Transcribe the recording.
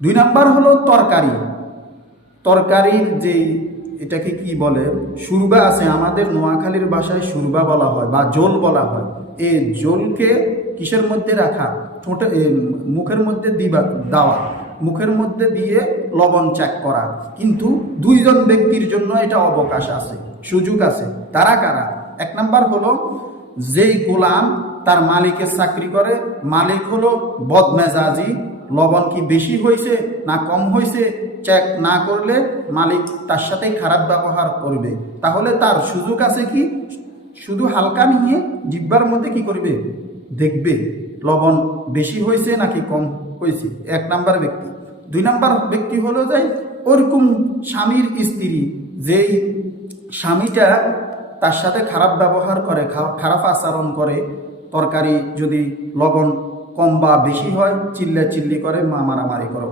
2 number হলো তরকারি। তরকারির যে এটাকে কি বলে, সুরবা আছে, আমাদের নোয়াখালীর ভাষায় সুরবা বলা হয় বা জোল বলা হয়। এই জোলকে কিসের মধ্যে রাখা, ঠোঁটে মুখের মধ্যে দেওয়া, মুখের মধ্যে দিয়ে লবণ চেক করা। কিন্তু 2 জন ব্যক্তির জন্য এটা অবকাশ আছে, সুযোগ আছে। তারা কারা? 1 নাম্বার হলো যেই গোলাম তার মালিকের চাকরি করে, মালিক হলো বদমেজাজি, লবণ কি বেশি হয়েছে না কম হয়েছে চেক না করলে মালিক তার সাথে খারাপ ব্যবহার করবে। তাহলে তার সুযোগ আছে কি, শুধু হালকা নিয়ে জিহ্বার মধ্যে কি করবে, দেখবে লবণ বেশি হয়েছে নাকি কম হয়েছে। 1 নাম্বার ব্যক্তি। 2 নাম্বার ব্যক্তি হলো যে ওরকম স্বামীর স্ত্রী, যেই স্বামীটা তার সাথে খারাপ ব্যবহার করে, খারাপ আচরণ করে, তরকারি যদি লবণ কম বা বেশি হয় চিল্লা চিল্লি করে, মারামারি করে।